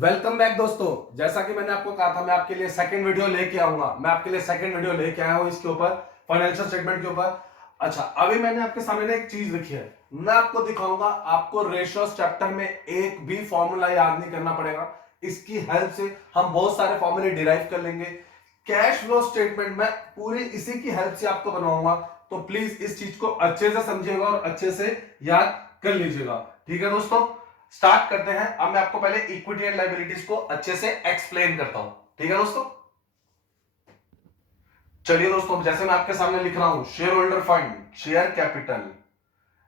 Welcome back दोस्तों। जैसा कि मैंने आपको कहा था मैं आपके लिए सेकंड वीडियो लेके आऊंगा। मैं आपके लिए सेकंड वीडियो लेके आया हूं इसके ऊपर, फाइनेंशियल स्टेटमेंट के ऊपर। अच्छा, अभी मैंने आपके सामने ना एक चीज लिखी है, मैं आपको दिखाऊंगा। आपको रेशियोस चैप्टर में एक भी फॉर्मूला याद नहीं करना पड़ेगा। इसकी हेल्प से हम बहुत सारे फॉर्मूले डिराइव कर लेंगे। कैश फ्लो स्टेटमेंट में पूरी इसी की हेल्प से आपको बनवाऊंगा। तो प्लीज इस चीज को अच्छे से समझिएगा और अच्छे से याद कर लीजिएगा। ठीक है दोस्तों, स्टार्ट करते हैं। अब मैं आपको पहले इक्विटी एंड लायबिलिटीज को अच्छे से एक्सप्लेन करता हूं। ठीक है दोस्तों, चलिए दोस्तों, जैसे मैं आपके सामने लिख रहा हूं, share holder fund, share capital,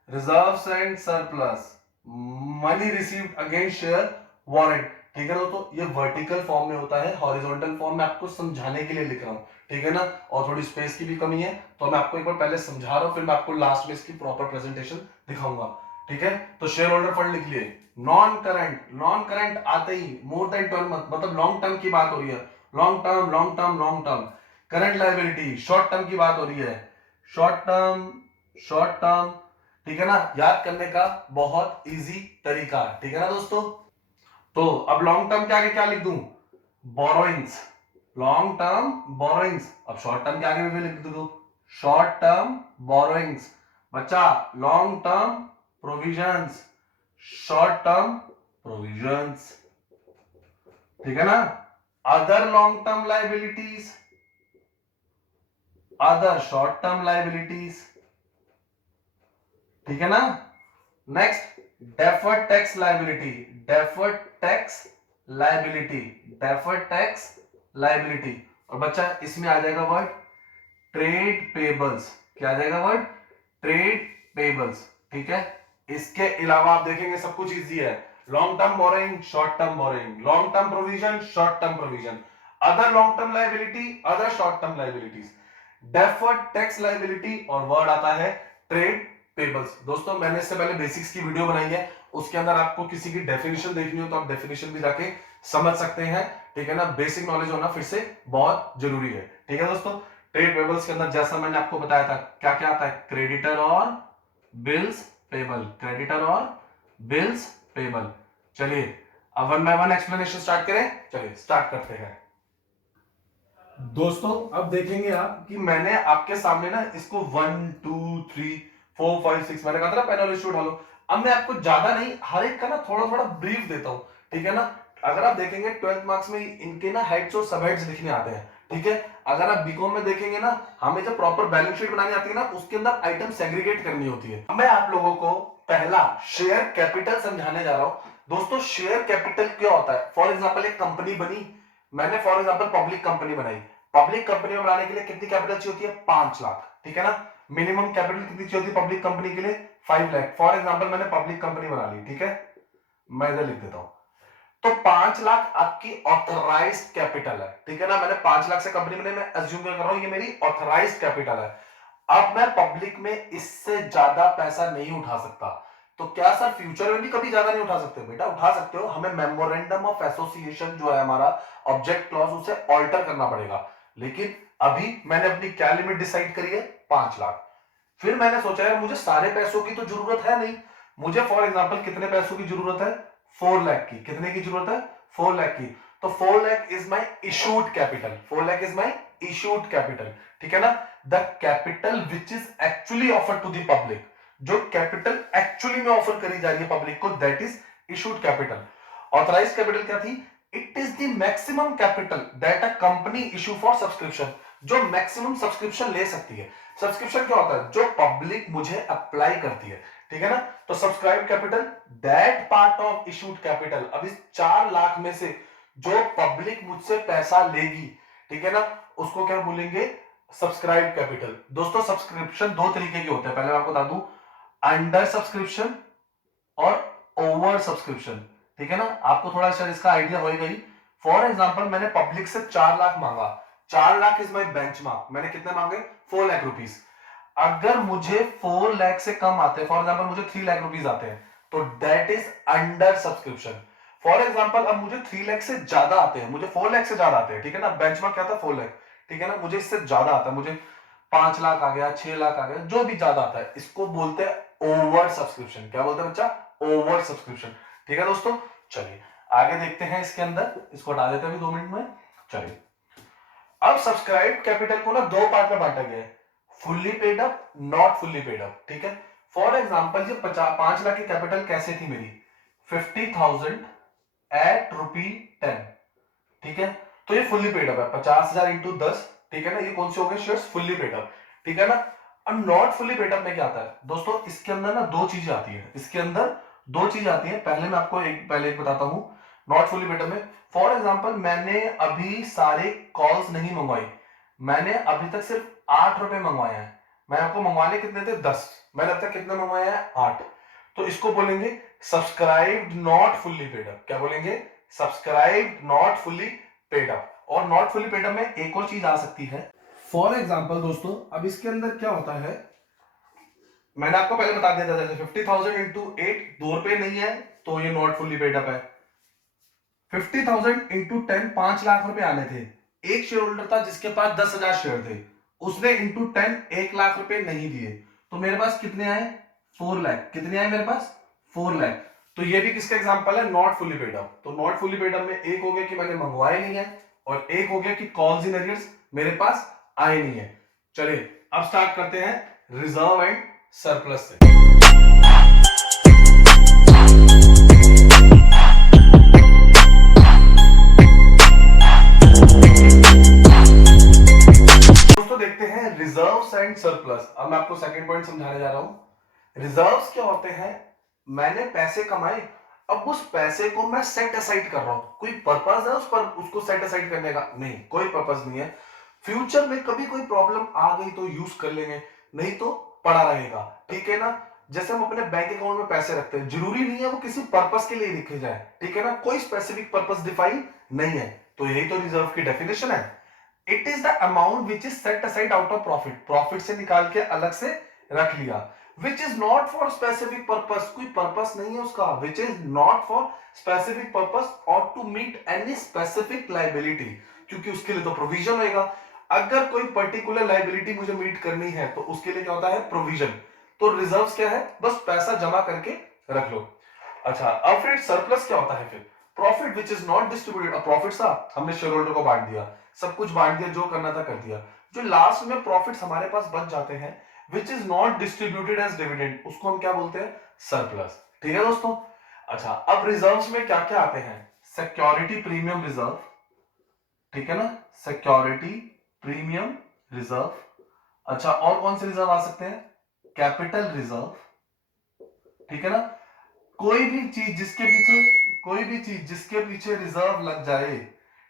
reserves and surplus, money received against share warrant. ठीक है दोस्तों, ये वर्टिकल फॉर्म में होता है, हॉरिजॉन्टल फॉर्म में आपको समझाने के लिए लिख रहा हूं। ठीक है ना, और थोड़ी स्पेस की भी कमी है, तो मैं आपको एक बार पहले समझा रहा हूं, फिर मैं आपको लास्ट में इसकी प्रॉपर प्रेजेंटेशन दिखाऊंगा। ठीक है, तो शेयर होल्डर फंड लिख लिए। नॉन करंट, नॉन करंट आते ही मोर देन 12 मंथ, मतलब लॉन्ग टर्म की बात हो रही है। Long term, long term, long term. Current liability, short term की बात हो रही है। Short term, short term. ठीक है ना, याद करने का बहुत इजी तरीका। ठीक है ना दोस्तों, तो अब लॉन्ग टर्म के आगे क्या लिख दूं? Borrowings, long term borrowings. अब शॉर्ट टर्म के आगे भी लिख दूं, शॉर्ट टर्म बोरोइंग्स। बच्चा, long term provisions, short term provisions. ठीक है ना, other long term liabilities, other short term liabilities. ठीक है ना, next, deferred tax liability, deferred tax liability, deferred tax liability. और बच्चा इसमें आ जाएगा वर्ड ट्रेड पेबल्स। क्या आ जाएगा वर्ड? Trade payables. ठीक है, इसके अलावा आप देखेंगे सब कुछ इजी है। Long term borrowing, short term borrowing, long term provision, short term provision, other long term liability, other short term liabilities, deferred tax liability, और वर्ड आता है ट्रेड पेबल्स। दोस्तों, मैंने इससे पहले बेसिक्स की वीडियो बनाई है, उसके अंदर आपको किसी की डेफिनेशन देखनी हो तो आप डेफिनेशन भी जाके समझ सकते हैं। ठीक है ना, बेसिक नॉलेज होना फिर से बहुत जरूरी है। ठीक है दोस्तों, ट्रेड पेबल्स के अंदर जैसा मैंने आपको बताया था, क्या क्या आता है? क्रेडिटर और बिल्स पेबल, क्रेडिटर और बिल्स पेबल। चलिए अब one by one explanation start करें। चलिए स्टार्ट करते हैं दोस्तों। अब देखेंगे आप कि मैंने आपके सामने ना इसको 1 2 3 4 5 6 मैंने कहा था ना पेन और उठा लो। अब मैं आपको ज्यादा नहीं, हर एक का ना थोड़ा थोड़ा ब्रीफ देता हूं। ठीक है ना, अगर आप देखेंगे 12th मार्क्स में इनके ना हेड्स और सब हेड्स लिखने आते हैं। ठीक है, अगर आप बीकॉम में देखेंगे ना, हमें जब प्रॉपर बैलेंस शीट बनानी आती है ना, उसके अंदर आइटम सेग्रीगेट करनी होती है। मैं आप लोगों को पहला शेयर कैपिटल समझाने जा रहा हूं। दोस्तों, शेयर कैपिटल क्या होता है? फॉर एग्जाम्पल एक कंपनी बनी, मैंने फॉर एग्जाम्पल पब्लिक कंपनी बनाई। पब्लिक कंपनी में बनाने के लिए कितनी कैपिटल चाहिए होती है? 5 लाख। ठीक है ना, मिनिमम कैपिटल कितनी चाहिए होती है पब्लिक कंपनी के लिए? 5 लाख। फॉर एग्जाम्पल मैंने पब्लिक कंपनी बना ली। ठीक है, मैं इधर लिख देता हूं। तो 5 लाख आपकी ऑथराइज्ड कैपिटल है। ठीक है ना, मैंने 5 लाख से कंपनी में, मैं अज्यूम कर रहा हूं ये मेरी ऑथराइज्ड कैपिटल है। अब मैं पब्लिक में इससे ज्यादा पैसा नहीं उठा सकता। तो क्या सर फ्यूचर में भी कभी ज्यादा नहीं उठा सकते? बेटा उठा सकते हो, हमें मेमोरेंडम ऑफ एसोसिएशन जो है हमारा ऑब्जेक्ट क्लॉज, उसे ऑल्टर करना पड़ेगा। लेकिन अभी मैंने अपनी क्या लिमिट डिसाइड करी है? 5 लाख। फिर मैंने सोचा यार मुझे सारे पैसों की तो जरूरत है नहीं, मुझे फॉर एग्जांपल कितने पैसों की जरूरत है? 4 लाख की। कितने की जरूरत है? 4 लाख की। तो 4 lakh is my issued capital, 4 lakh is my issued capital. ठीक है ना, the capital which is actually offer to the public, जो कैपिटल एक्चुअली में ऑफर करी जा रही है पब्लिक को, that is issued capital. Authorised capital क्या थी? It is the maximum capital that a company issue for subscription, जो मैक्सिमम सब्सक्रिप्शन ले सकती है। सब्सक्रिप्शन क्या होता है? जो पब्लिक मुझे अप्लाई करती है। ठीक है ना, तो subscribe capital, that part of issued capital. अब इस 4 लाख में से जो पब्लिक मुझसे पैसा लेगी, ठीक है ना, उसको क्या बोलेंगे? Subscribe capital. दोस्तों, सब्सक्रिप्शन दो तरीके के होते हैं, पहले मैं आपको बता दूं, अंडर सब्सक्रिप्शन और ओवर सब्सक्रिप्शन। ठीक है ना, आपको थोड़ा सा इसका आइडिया होगा ही। फॉर एग्जाम्पल मैंने पब्लिक से 4 लाख मांगा, 4 लाख इज माई बेंचमार्क। मैंने कितने मांगे? 4 लाख रुपीज। अगर मुझे 4 लाख से कम आते हैं, फॉर एग्जाम्पल मुझे 3 लाख रुपीज आते हैं, तो that is under subscription. For example अब मुझे 3 लाख से ज्यादा आते हैं, मुझे 4 लाख से ज्यादा आते हैं। ठीक है ना, बेंचमार्क क्या था? 4 लाख। ठीक है ना, मुझे इससे ज्यादा आता है, मुझे 5 लाख आ गया, 6 लाख आ गया, जो भी ज्यादा आता है, इसको बोलते हैं ओवर सब्सक्रिप्शन। क्या बोलते हैं बच्चा? Over subscription. ठीक है दोस्तों, चलिए आगे देखते हैं इसके अंदर, इसको हटा देते हैं अभी 2 मिनट में। चलिए, अब सब्सक्राइब कैपिटल को ना दो पार्ट में बांटा गया है, fully paid up, not fully paid up, ठीक है। फॉर एग्जांपल ये 5 लाख की कैपिटल कैसे थी मेरी, 50,000 एट ₹10, ठीक है। तो ये फुल्ली पेड अप है, 50,000 इंटू 10, ठीक है ना। ये कौन से हो गए शेयर्स, फुल्ली पेड अप, ठीक है ना। अब नॉट फुल्ली पेड अप में क्या आता है दोस्तों, इसके अंदर ना दो चीजें आती है, इसके अंदर दो चीजें आती है। पहले मैं आपको एक बताता हूं। नॉट फुल्ली पेड अप में फॉर एग्जांपल मैंने अभी सारे कॉल्स नहीं मंगवाई, मैंने अभी तक सिर्फ ₹8 मंगवाए हैं। मैं आपको मंगवाने कितने थे, 10, मैंने अब तक कितने मंगवाए हैं, 8। तो इसको बोलेंगे subscribed not fully paid up. क्या बोलेंगे, subscribed not fully paid up. और नॉट फुल्ली पेड अप में एक और चीज आ सकती है, फॉर एग्जांपल दोस्तों, अब इसके अंदर क्या होता है, मैंने आपको पहले बता दिया था, जैसे 50,000 इंटू 8 ₹2 नहीं है, तो ये नॉट फुल्ली पेड अप है। 50,000 इंटू 10 ₹5 लाख आने थे। एक शेयर होल्डर था जिसके पास 10,000 शेयर थे, उसने इंटू 10 ₹1 लाख नहीं दिए, तो मेरे पास कितने आए, 4 लाख। कितने आए मेरे पास, 4 लाख। तो ये भी किसका एग्जांपल है, नॉट फुल्ली पेड अप। तो नॉट फुल्ली पेड अप में एक हो गया कि मैंने मंगवाए नहीं है, और एक हो गया कि कॉल्स इन एरियर्स मेरे पास आए नहीं है। चलिए अब स्टार्ट करते हैं रिजर्व एंड सरप्लस से। दोस्तों देखते हैं रिजर्व्स एंड सरप्लस। अब मैं आपको सेकंड पॉइंट समझाने जा रहा हूं। रिजर्व्स क्या होते हैं, मैंने पैसे कमाए, अब उस पैसे को मैं सेट असाइड कर रहा हूं, कोई पर्पस है उस पर, उसको सेट असाइड करने का, नहीं, कोई पर्पस नहीं है। फ्यूचर में कभी कोई प्रॉब्लम आ गई तो यूज कर लेंगे, नहीं तो पड़ा रहेगा, ठीक है ना। जैसे हम अपने बैंक अकाउंट में पैसे रखते हैं, जरूरी नहीं है वो किसी पर्पस के लिए लिखे जाए, ठीक है ना, कोई स्पेसिफिक पर्पस डिफाइन नहीं है। तो यही तो रिजर्व की डेफिनेशन है। It is the amount which is set aside out of profit, profit से निकाल के अलग से रख लिया, which is not for specific purpose, कोई पर्पस नहीं है उसका, which is not for specific purpose और to meet any specific liability, क्योंकि उसके लिए तो प्रोविजन होएगा। अगर कोई पर्टिकुलर लाइबिलिटी मुझे मीट करनी है तो उसके लिए क्या होता है, प्रोविजन। तो रिजर्व्स क्या है, बस पैसा जमा करके रख लो। अच्छा, अब फिर सरप्लस क्या होता है, फिर profit which is not distributed. Profit सा हमने शेयर होल्डर को बांट दिया, सब कुछ बांट दिया, जो करना था कर दिया, जो लास्ट में प्रॉफिट्स हमारे पास बच जाते हैं which is not distributed as dividend, उसको हम क्या बोलते हैं, सरप्लस, ठीक है दोस्तों। अच्छा, अब रिजर्व्स में क्या क्या आते हैं, सिक्योरिटी प्रीमियम रिजर्व, ठीक है ना, सिक्योरिटी प्रीमियम रिजर्व। अच्छा, और कौन से रिजर्व आ सकते हैं, कैपिटल रिजर्व, ठीक है ना। कोई भी चीज जिसके पीछे, कोई भी चीज जिसके पीछे रिजर्व लग जाए,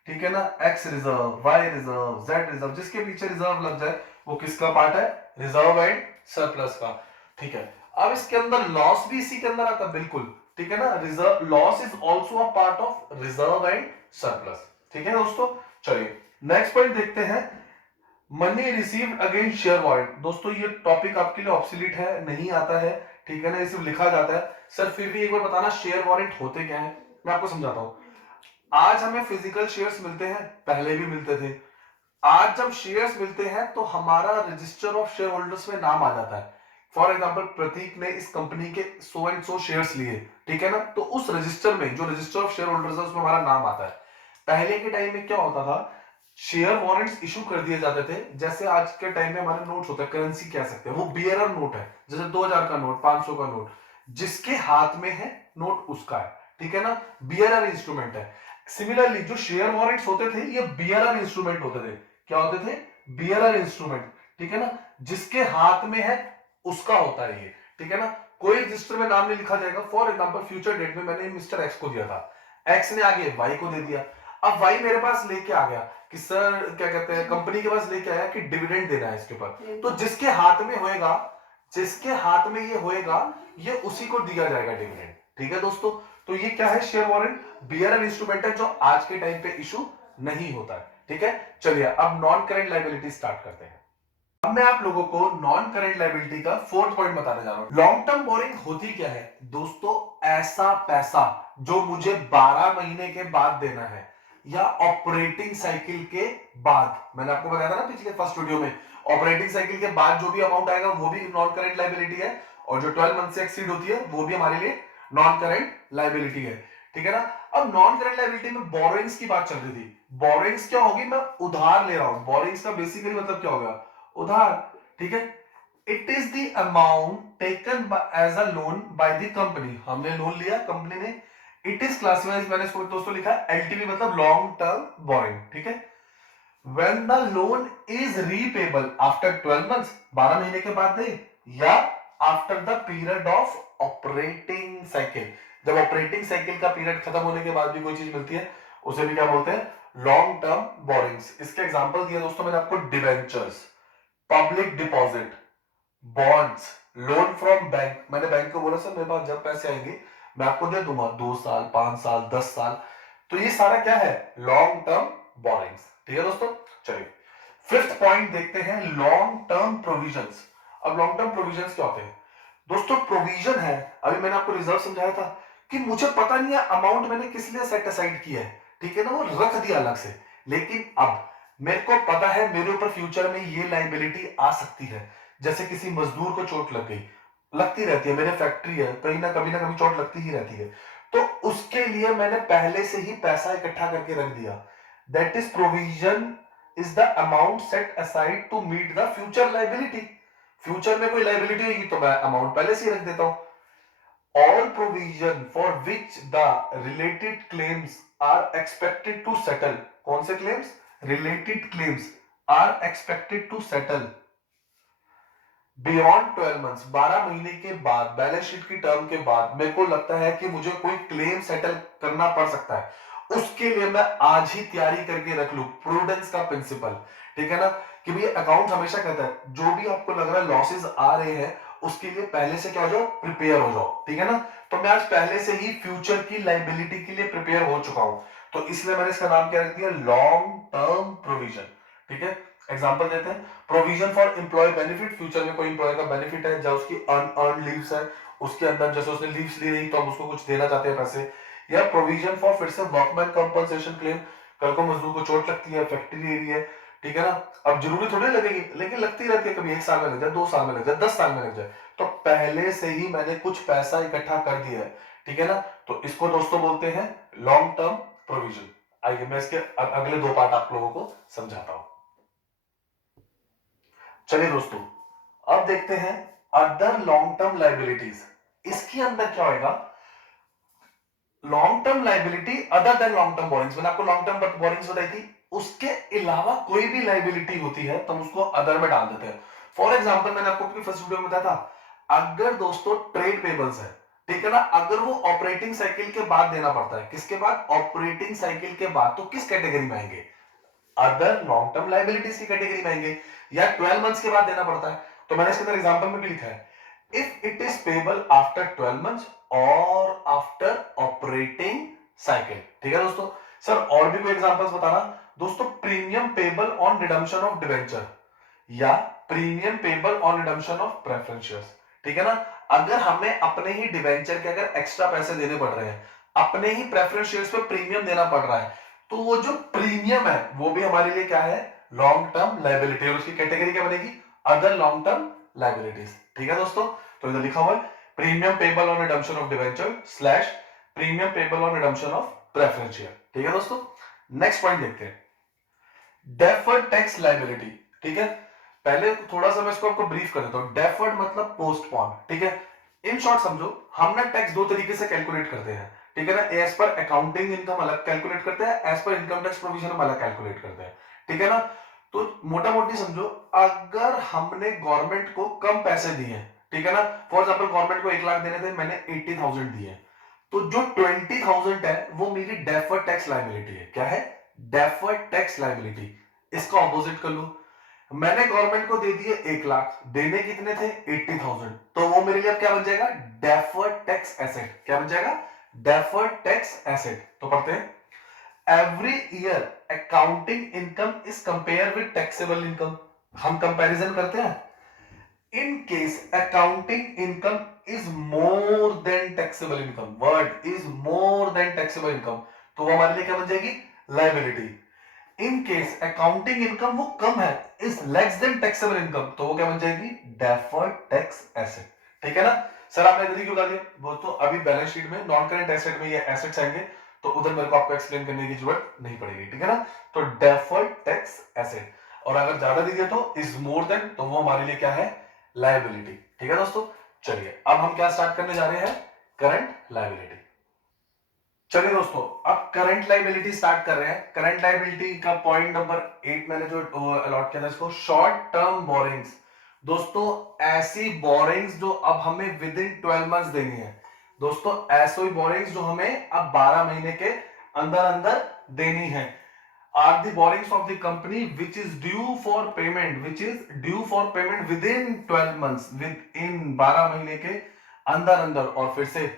ठीक है ना, X reserve, Y reserve, Z reserve, जिसके पीछे रिजर्व लग जाए वो किसका पार्ट है, रिजर्व एंड सरप्लस का, ठीक है। अब इसके अंदर लॉस भी इसी के अंदर आता है, बिल्कुल, ठीक है ना। Reserve loss is also a part of reserve and surplus, ठीक है दोस्तों। चलिए नेक्स्ट पॉइंट देखते हैं, money received against share warrant. दोस्तों ये टॉपिक आपके लिए ऑब्सोलीट है, नहीं आता है, ठीक है ना, ये सिर्फ लिखा जाता है। सर फिर भी एक बार बताना शेयर वारंट होते क्या है, मैं आपको समझाता हूं। आज हमें फिजिकल शेयर्स मिलते हैं, पहले भी मिलते थे। आज जब शेयर्स मिलते हैं तो हमारा रजिस्टर ऑफ शेयर होल्डर्स में नाम आ जाता है। फॉर एग्जांपल प्रतीक ने इस कंपनी के सो एंड सो शेयर्स लिए, ठीक है ना, तो उस रजिस्टर में, जो रजिस्टर ऑफ शेयर होल्डर्स है, उसमें हमारा नाम आता है। पहले के टाइम में क्या होता था, शेयर वारंट्स इशू कर दिए जाते थे, जैसे आज के टाइम में हमारे नोट्स होते हैं, करेंसी कह सकते हैं, वो बियरर नोट है, जैसे 2000 का नोट, 500 का नोट, जिसके हाथ में है नोट उसका है, ठीक है ना, बियरर इंस्ट्रूमेंट है। सिमिलरली जो शेयर वारंट्स होते थे ये बियरर इंस्ट्रूमेंट होते थे, क्या होते थे, बियरर इंस्ट्रूमेंट, ठीक है ना, जिसके हाथ में है उसका होता है ये, ठीक है ना। कोई रजिस्टर में नाम नहीं लिखा जाएगा। फॉर एग्जांपल फ्यूचर डेट में मैंने मिस्टर एक्स को दिया था, एक्स ने आगे वाई को दे दिया, अब वाई मेरे पास लेके आ गया कि सर क्या कहते हैं, कंपनी के पास लेके आया कि डिविडेंड देना है इसके ऊपर, तो जिसके हाथ में होएगा, जिसके हाथ में ये होएगा, ये उसी को दिया जाएगा डिविडेंड, ठीक है दोस्तों। तो ये क्या है, शेयर वारंट बियरर इंस्ट्रूमेंट है, जो आज के टाइम पे इशू नहीं होता है, ठीक है। चलिए अब नॉन करेंट लायबिलिटी स्टार्ट करते हैं। अब मैं आप लोगों को नॉन करेंट लायबिलिटी का फोर्थ पॉइंट बताने जा रहा हूं। लॉन्ग टर्म बोरिंग होती क्या है दोस्तों, ऐसा पैसा जो मुझे 12 महीने के बाद देना है या ऑपरेटिंग साइकिल के बाद। मैंने आपको बताया था ना पिछले फर्स्ट वीडियो में, ऑपरेटिंग साइकिल के बाद जो भी अमाउंट आएगा वो भी नॉन करेंट लायबिलिटी है, और जो 12 मंथ से एक्सीड होती है वो भी हमारे लिए नॉन करेंट लायबिलिटी है, ठीक है ना। अब नॉन करेंट लायबिलिटी में बोरोइंग्स की बात चल रही थी। बोरोइंग्स क्या होगी, मैं उधार ले रहा हूं। बोरोइंग्स का बेसिकली मतलब क्या हो गया, उधार। ठीक है, it is the amount taken as a loan by the company, हमने लोन लिया कंपनी ने। इट इज क्लासिफाइड, मैंने इसको दोस्तों लिखा एलटीवी मतलब लॉन्ग टर्म बोरिंग। ठीक है, when the loan is repayable after 12 months, 12 महीने के बाद दे, या after the period of operating cycle, जब ऑपरेटिंग साइकिल का पीरियड खत्म होने के बाद भी कोई चीज मिलती है उसे भी क्या बोलते हैं, लॉन्ग टर्म बोरिंग्स। इसके एग्जांपल दिया दोस्तों मैंने आपको, debentures, public deposit, bonds, loan from bank. मैंने बैंक को बोला सर मेरे पास जब पैसे आएंगे मैं आपको दे दूंगा, 2 साल, 5 साल, 10 साल। तो ये सारा क्या है, लॉन्ग टर्म बोरिंग्स। ठीक है दोस्तों, चलिए फिफ्थ पॉइंट देखते हैं, लॉन्ग टर्म प्रोविजंस। अब लॉन्ग टर्म प्रोविजंस क्या होते हैं दोस्तों, प्रोविजन है, अभी मैंने आपको रिजर्व समझाया था कि मुझे पता नहीं है अमाउंट मैंने किस लिए सेट असाइड किया है, ठीक है ना, वो रख दिया अलग से, लेकिन अब मेरे को पता है मेरे ऊपर फ्यूचर में ये लाइबिलिटी आ सकती है। जैसे किसी मजदूर को चोट लग गई, लगती रहती है, मेरे फैक्ट्री है, कहीं ना कभी चोट लगती ही रहती है, तो उसके लिए मैंने पहले से ही पैसा इकट्ठा करके रख दिया। That is provision, is the amount set aside to meet the future liability. Future में कोई लाइबिलिटी होगी तो मैं अमाउंट पहले से ही रख देता हूं। All provision for which the related claims are expected to settle, कौन से claims, related claims are expected to settle beyond 12 months, 12 महीने के बाद, बैलेंस शीट की टर्म के बाद मेरे को लगता है कि मुझे कोई क्लेम सेटल करना पड़ सकता है, उसके लिए मैं आज ही तैयारी करके रख लूं, प्रूडेंस का प्रिंसिपल। ठीक है ना, कि भाई अकाउंट हमेशा कहता है जो भी आपको लग रहा है लॉसेस आ रहे हैं उसके लिए पहले से क्या हो जाओ, प्रिपेयर हो जाओ। ठीक है ना, तो मैं आज पहले से ही फ्यूचर की लाइबिलिटी के लिए प्रिपेयर हो चुका हूं, तो इसलिए मैंने इसका नाम क्या रख दिया, लॉन्ग टर्म प्रोविजन। ठीक है, एग्जांपल देते हैं, provision for employee benefit, future में कोई एम्प्लॉय का बेनिफिट है, जब उसकी अर्न लीव्स है उसके अंदर, जैसे उसने लीव्स ली नहीं तो हम उसको कुछ देना चाहते हैं पैसे। या प्रोविजन फॉर फिर से वर्कमैन कंपनसेशन क्लेम, कल को मजदूर को चोट लगती है, फैक्ट्री एरिया है, ठीक है ना, अब जरूरी थोड़ी लगेगी लेकिन लगती रहती है, कभी 1 साल में लग जाए, 2 साल में लग जाए, 10 साल में लग जाए, तो पहले से ही मैंने कुछ पैसा इकट्ठा कर दिया है। ठीक है ना, तो इसको दोस्तों बोलते हैं लॉन्ग टर्म प्रोविजन। आइए मैं इसके अगले 2 पार्ट आप लोगों को समझाता हूं। चलिए दोस्तों, अब देखते हैं अदर लॉन्ग टर्म लाइबिलिटीज। इसके अंदर क्या होगा, long term liability other than long term borrowings. मैंने आपको लॉन्ग टर्म बोरिंग्स बताई थी, उसके अलावा कोई भी लाइबिलिटी होती है तो हम उसको अदर में डाल देते हैं। फॉर एग्जांपल मैंने आपको फर्स्ट वीडियो में बताया था, अगर दोस्तों ट्रेड पेबल्स है, ठीक है ना, अगर वो ऑपरेटिंग साइकिल के बाद देना पड़ता है, किसके बाद, ऑपरेटिंग साइकिल के बाद, तो किस कैटेगरी में आएंगे, अदर लॉन्ग टर्म लाइबिलिटीज की कैटेगरी में आएंगे, या 12 मंथ्स के बाद देना पड़ता है। तो मैंने इसके अंदर एग्जांपल में भी लिखा है, if it is payable after 12 months और आफ्टर ऑपरेटिंग साइकिल। ठीक है दोस्तों, सर और भी कोई एग्जांपल्स बताना दोस्तों, premium payable on redemption of debenture, या premium payable on redemption of preference shares. ठीक है ना, अगर हमें अपने ही डिवेंचर के अगर एक्स्ट्रा पैसे देने पड़ रहे हैं, अपने ही प्रेफरेंस शेयर्स पे प्रीमियम देना पड़ रहा है, तो वो जो प्रीमियम है वो भी हमारे लिए क्या है, लॉन्ग टर्म लायबिलिटी, और उसकी कैटेगरी क्या बनेगी, अदर लॉन्ग टर्म लायबिलिटीज। ठीक है दोस्तों, तो इधर लिखा हुआ है premium payable on redemption of debenture slash premium payable on redemption of preference share. ठीक है दोस्तों, नेक्स्ट पॉइंट देखते हैं, डेफर्ड टैक्स लायबिलिटी। ठीक है, पहले थोड़ा सा मैं इसको आपको ब्रीफ कर देता हूं, डेफर्ड मतलब पोस्टपोन। ठीक है, इन शॉर्ट समझो, हम ना टैक्स 2 तरीके से कैलकुलेट करते हैं, ठीक है ना, एज पर अकाउंटिंग इनकम अलग कैलकुलेट करते हैं, as per income tax provision हम अलग कैलकुलेट करते हैं। ठीक है ना, तो मोटा मोटी समझो, अगर हमने गवर्नमेंट को कम पैसे दिए, ठीक है ना, फॉर एग्जाम्पल गवर्नमेंट को 1 लाख देने थे, मैंने 80,000 दिए, तो जो 20,000 है वो मेरी डेफर्ड टैक्स लायबिलिटी है। क्या है, डेफर्ड टैक्स लायबिलिटी। इसका ऑपोजिट कर लो, मैंने गवर्नमेंट को दे दिए 1 लाख, देने कितने थे, 80,000, तो वो मेरे लिए अब क्या बन जाएगा, डेफर्ड टैक्स एसेट। क्या बन जाएगा, डेफर्ड टैक्स एसेट। तो पढ़ते हैं, every year accounting income is compare with taxable income. हम कंपैरिजन करते हैं, in case accounting income is more than taxable income, word is more than taxable income, तो वो हमारे लिए क्या बन जाएगी, liability. In case accounting income वो कम है, is less than taxable income, तो वो क्या बन जाएगी, डेफर्ड टैक्स एसेट। ठीक है ना, सर आपने जल्दी क्यों बता दिया दोस्तों, अभी बैलेंस शीट में नॉन करेंट एसेट में ये एसेट्स आएंगे, तो उधर मेरे को आपको एक्सप्लेन करने की जरूरत नहीं पड़ेगी, ठीक है ना। तो डेफर्ड टैक्स एसेट, और अगर ज्यादा दे दिया तो इज मोर देन, तो वो हमारे लिए क्या है, लायबिलिटी, ठीक है दोस्तों। चलिए अब हम क्या स्टार्ट करने जा रहे हैं, करंट लायबिलिटी। चलिए दोस्तों अब करंट लायबिलिटी स्टार्ट कर रहे हैं। करंट लायबिलिटी का पॉइंट नंबर 8 मैंने जो अलॉट किया था इसको, शॉर्ट टर्म बोरिंग्स। दोस्तों ऐसी बोरिंग्स जो अब हमें विद इन 12 मंथ्स देनी है। दोस्तों ऐसी बोरिंग्स जो हमें अब 12 महीने के अंदर अंदर देनी है, are the borrowings of the company which is due for payment, which is due for payment within 12 months, within 12 महीने के अंदर अंदर, और फिर से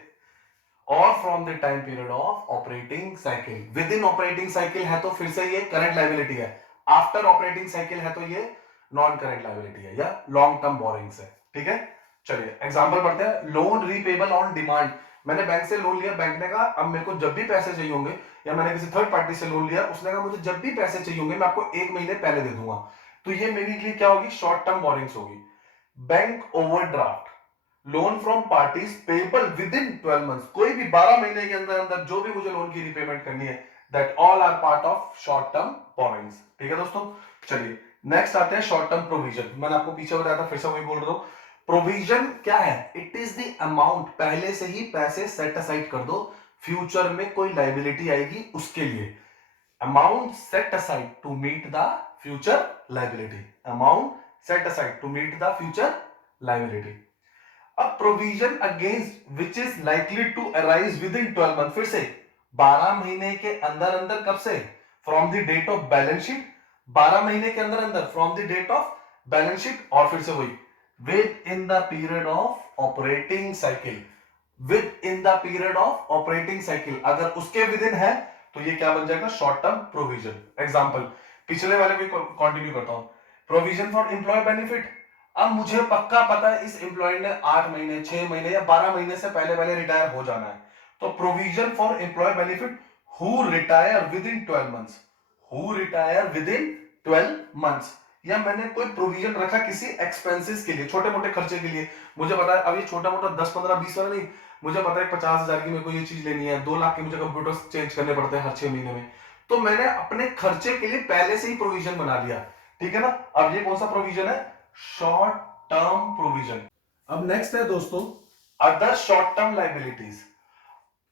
और from the time period of operating cycle. Within operating cycle है तो फिर से ये करंट लायबिलिटी है, आफ्टर ऑपरेटिंग साइकिल है तो ये नॉन करंट लायबिलिटी है या लॉन्ग टर्म बोरिंग्स है, ठीक है। चलिए एग्जांपल पढ़ते हैं। लोन रीपेबल ऑन डिमांड, मैंने बैंक से लोन लिया, बैंक ने कहा अब मेरे को जब भी पैसे चाहिए होंगे, या मैंने किसी थर्ड पार्टी से लोन लिया, उसने कहा मुझे जब भी पैसे चाहिए होंगे मैं आपको 1 महीने पहले दे दूंगा, तो ये मेरे लिए क्या होगी, शॉर्ट टर्म बोरिंग्स होगी। Bank overdraft, loan from parties payable with in 12 months, कोई भी 12 महीने के अंदर अंदर जो भी मुझे लोन की रीपेमेंट करनी है, that all are part of short term borrowings, ठीक है दोस्तों। चलिए नेक्स्ट आते हैं शॉर्ट टर्म प्रोविजन। मैंने आपको पीछे बताया था, फिर से वही बोल रहा हूं। प्रोविजन क्या है, इट इज द अमाउंट, पहले से ही पैसे सेट असाइड कर दो, फ्यूचर में कोई लाइबिलिटी आएगी उसके लिए। Amount set aside to meet the future liability, amount set aside to meet the future liability. A provision against which is likely to arise within 12 months, फिर से 12 महीने के अंदर अंदर, कब से, from the date of balance sheet, 12 महीने के अंदर अंदर from the date of balance sheet, और फिर से वही within the period of operating cycle, within the period of operating cycle, अगर उसके विद इन है तो ये क्या बन जाएगा, शॉर्ट टर्म प्रोविजन। एग्जांपल पिछले वाले को कंटिन्यू करता हूं। प्रोविजन फॉर एम्प्लॉय बेनिफिट, अब मुझे पक्का पता है इस एम्प्लॉय ने 8 महीने 6 महीने या 12 महीने से पहले पहले रिटायर हो जाना है, तो provision for employee benefit who retire within 12 months, who retire within 12 months. या मैंने कोई प्रोविजन रखा किसी एक्सपेंसेस के लिए, छोटे मोटे खर्चे के लिए, मुझे पता है अब ये छोटा मोटा 10 15 20 वाला नहीं, मुझे पता है 50,000 की मेरे को ये चीज लेनी है, 2 लाख के मुझे कंप्यूटर चेंज करने पड़ते हैं हर 6 महीने में, तो मैंने अपने खर्चे के लिए पहले से ही प्रोविजन बना लिया, ठीक है ना। अब ये कौन सा प्रोविजन है, शॉर्ट टर्म प्रोविजन। अब नेक्स्ट है दोस्तों अदर शॉर्ट टर्म लाइबिलिटीज,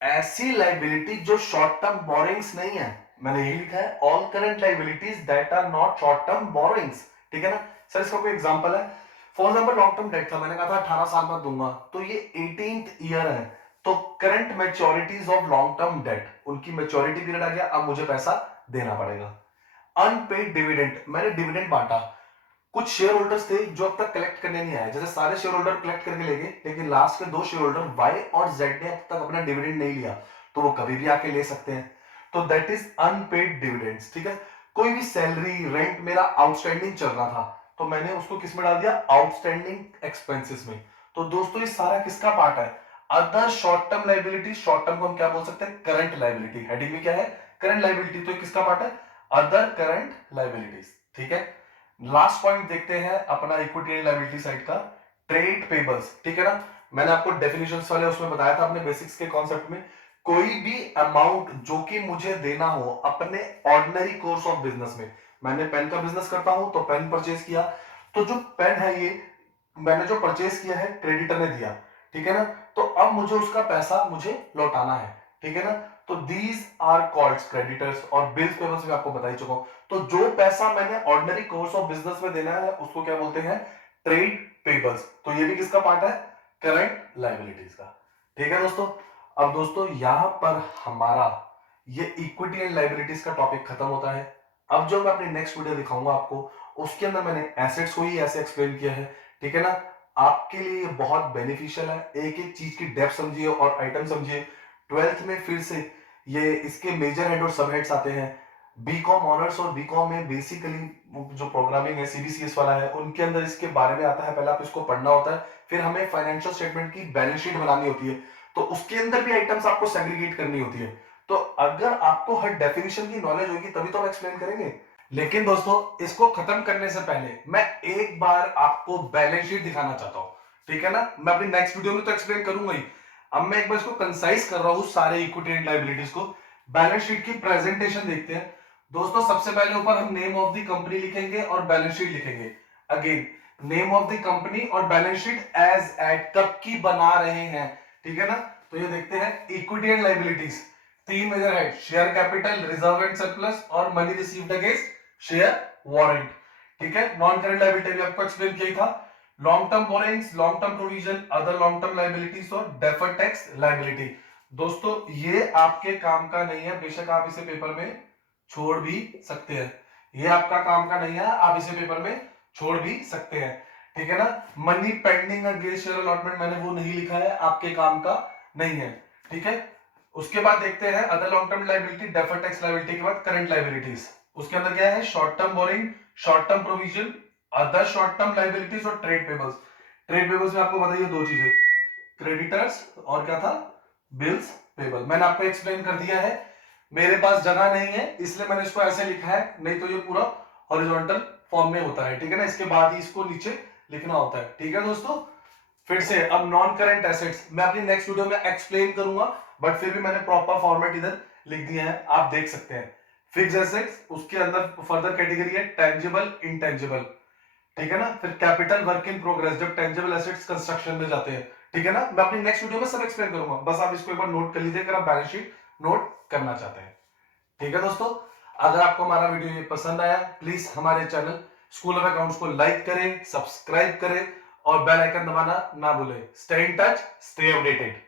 ऐसी लाइबिलिटी जो शॉर्ट टर्म बोरिंग्स नहीं है, मैंने यही लिखा है all current liabilities that are not short term borrowings, ठीक है ना। सर इसका कोई एग्जांपल है, for example long term debt था, मैंने कहा था 18 साल बाद दूंगा, तो ये 18th ईयर है, तो current मैच्योरिटीज of long term date, उनकी मैच्योरिटी पीरियड आ गया, अब मुझे पैसा देना पड़ेगा। अनपेड डिविडेंड, मैंने डिविडेंड बांटा, कुछ शेयर होल्डर्स थे जो अब तक कलेक्ट करने नहीं आए, जैसे सारे शेयर होल्डर कलेक्ट करके ले गए, लेकिन लास्ट के 2 शेयर होल्डर वाई और जेड ने अब तक अपना डिविडेंड नहीं लिया, तो वो कभी भी आके ले सकते हैं, तो दैट इज अनपेड डिविडेंड्स, ठीक है। कोई भी सैलरी रेंट मेरा आउटस्टैंडिंग चल रहा था, तो मैंने उसको किस में डाल दिया, आउटस्टैंडिंग एक्सपेंसेस में। तो दोस्तों ये सारा किसका पार्ट है, other short term liability, short term को हम क्या बोल सकते हैं, करंट लाइबिलिटी, हेडिंग में क्या है, करंट लाइबिलिटी, तो किसका पार्ट है, अदर करंट लाइबिलिटीज, ठीक है। लास्ट पॉइंट देखते हैं अपना इक्विटी एंड लायबिलिटी साइड का, ट्रेड पेबल्स, ठीक है ना। मैंने आपको डेफिनेशंस वाले उसमें बताया था अपने बेसिक्स के कॉन्सेप्ट में, कोई भी अमाउंट जो कि मुझे देना हो अपने ऑर्डिनरी कोर्स ऑफ बिजनेस में, मैंने पेन का बिजनेस करता हूं तो पेन परचेज किया, तो जो पेन है ये मैंने जो परचेज किया है क्रेडिटर ने दिया, ठीक है ना, तो अब मुझे उसका पैसा मुझे लौटाना है, ठीक है ना, तो दीज आर कॉल्ड क्रेडिटर्स, और बिल्स पेबल्स में आपको बता ही चुका हूं। तो जो पैसा मैंने ऑर्डिनरी कोर्स ऑफ बिजनेस में देना है उसको क्या बोलते हैं, ट्रेड पेबल्स, तो ये भी किसका पार्ट है, करंट लायबिलिटीज का, ठीक है दोस्तों। अब दोस्तों यहां पर हमारा ये इक्विटी एंड लायबिलिटीज का टॉपिक खत्म होता है। अब जो मैं अपनी नेक्स्ट वीडियो दिखाऊंगा आपको, उसके अंदर मैंने एसेट्स को ही ऐसे एक्सप्लेन किया है, ठीक है ना। आपके लिए ये बहुत बेनिफिशियल है, एक एक चीज की डेप्थ समझिए और आइटम समझिए। 12th में फिर से ये इसके मेजर हेड और सब हेड्स आते हैं, बीकॉम ऑनर्स और बीकॉम में बेसिकली जो प्रोग्रामिंग है सीबीसीएस वाला है उनके अंदर इसके बारे में आता है, पहले आप इसको पढ़ना होता है, फिर हमें फाइनेंशियल स्टेटमेंट की बैलेंस शीट बनानी होती है, तो उसके अंदर भी आइटम्स आपको सेग्रीगेट करनी होती है। तो अगर आपको हर डेफिनेशन की नॉलेज होगी तभी तो हम एक्सप्लेन करेंगे। लेकिन दोस्तों इसको खत्म करने से पहले मैं एक बार आपको बैलेंस शीट दिखाना चाहता हूं, ठीक है ना। मैं अपनी नेक्स्ट वीडियो में तो एक्सप्लेन करूंगा ही, अब मैं एक बार इसको कंसाइज कर रहा हूं सारे इक्विटी एंड लायबिलिटीज को, बैलेंस शीट की प्रेजेंटेशन देखते हैं दोस्तों। सबसे पहले ऊपर हम नेम ऑफ द कंपनी लिखेंगे और बैलेंस शीट लिखेंगे। Again name of the company और बैलेंस शीट एज एट, कब की बना रहे हैं, ठीक है ना। तो ये देखते हैं इक्विटी एंड लाइबिलिटीज, तीन major head, share capital, reserve and surplus और money received against share warrant, ठीक है। नॉन करेंट लाइबिलिटी भी आपको एक्सप्लेन किया था। Long term borrowings, long term provision, other long term liabilities और डेफर्ड टैक्स लाइबिलिटी। दोस्तों ये आपके काम का नहीं है, बेशक आप इसे पेपर में छोड़ भी सकते हैं, ये आपका काम का नहीं है, आप इसे पेपर में छोड़ भी सकते हैं, ठीक है ना। Money pending against share allotment मैंने वो नहीं लिखा है, आपके काम का नहीं है, ठीक है। उसके बाद देखते हैं other long term liability, deferred tax liability के बाद करंट लाइबिलिटीज। उसके अंदर क्या है, short term borrowing, short term provision, other short term liabilities और ट्रेड पेबल्स। ट्रेड पेबल्स में आपको बताइए दो चीजें, क्रेडिटर्स और क्या था, बिल्स पेबल। मैंने आपको एक्सप्लेन कर दिया है, मेरे पास जगह नहीं है इसलिए मैंने इसको ऐसे लिखा है, नहीं तो ये पूरा हॉरिजॉन्टल फॉर्म में होता है, ठीक है ना। इसके बाद ही इसको नीचे लिखना होता है, ठीक है दोस्तों। फिर से अब नॉन करंट एसेट्स मैं अपनी नेक्स्ट वीडियो में एक्सप्लेन करूंगा, बट फिर भी मैंने प्रॉपर फॉर्मेट इधर लिख दिया है, आप देख सकते हैं। फिक्स एसेट्स, उसके अंदर फर्दर कैटेगरी है टेंजिबल इंटेंजिबल, ठीक है ना। फिर कैपिटल वर्क इन प्रोग्रेस, जब टेंजिबल एसेट्स कंस्ट्रक्शन में जाते हैं, ठीक है ना। मैं अपनी नेक्स्ट वीडियो में सब एक्सप्लेन करूंगा, बस आप इसको एक बार नोट कर लीजिए अगर आप बैलेंस शीट नोट करना चाहते हैं, ठीक है दोस्तों। अगर आपको हमारा वीडियो ये पसंद आया, प्लीज हमारे चैनल स्कूल ऑफ अकाउंट्स को लाइक करें, सब्सक्राइब करें और बेल आइकन दबाना ना भूलें। Stay in touch, stay updated.